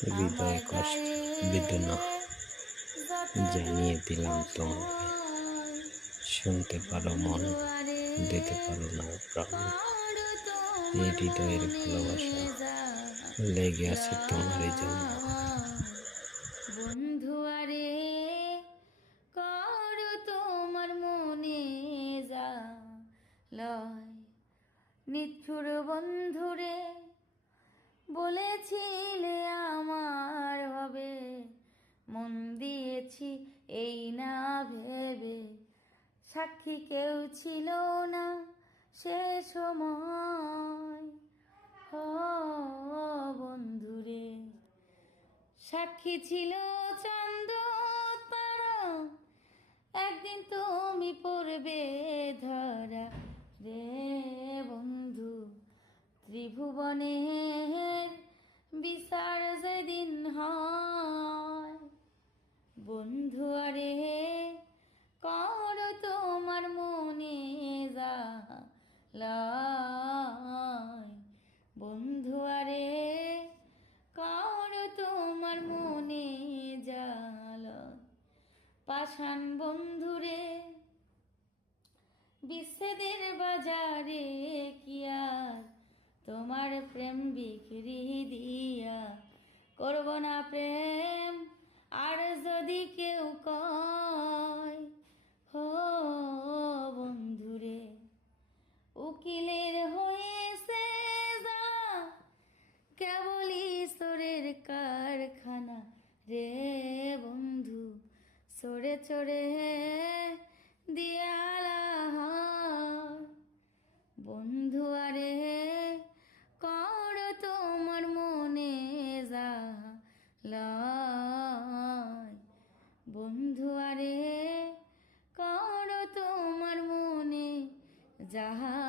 হৃদয়ে কষ্ট বেদনা জানিয়ে দিলাম তোমাকে। শুনতে পারো মন, দিতে পারো না প্রাণ। এই হৃদয়ের ভালোবাসা লেগে আছে তোমারই জন্য। বন্ধু আরে করো তোমার মনে যা লয়, নিঠুর বন্ধুরে বলেছিলে আমার হবে, মন দিয়েছি এই না ভেবে, সাক্ষী কেউ ছিল না সে সময়। ও বন্ধুরে, সাক্ষী ছিল চাঁদ তারা, একদিন তুমি পড়বে ধরা রে বন্ধু। ত্রিভুবনের বিচার যেদিন হয়, বন্ধু আরে করো তোমার মনে যা লয়। বন্ধু আরে করো তোমার মনে যা লয়। পাষাণ বন্ধুরে বিচ্ছেদের বাজারে কি আর তোমার প্রেম বিক্রি দিয়া করব না প্রেম আর যদি কেউ কয়। হো বন্ধুরে, উকিলের হয়েছে যা কেবল ঈশ্বরের কারখানা রে বন্ধু। চড়ে চড়ে দিয়ালা বন্ধু আরে করো তোমার মনে যা লয়। বন্ধু আরে করো তোমার মনে যাহা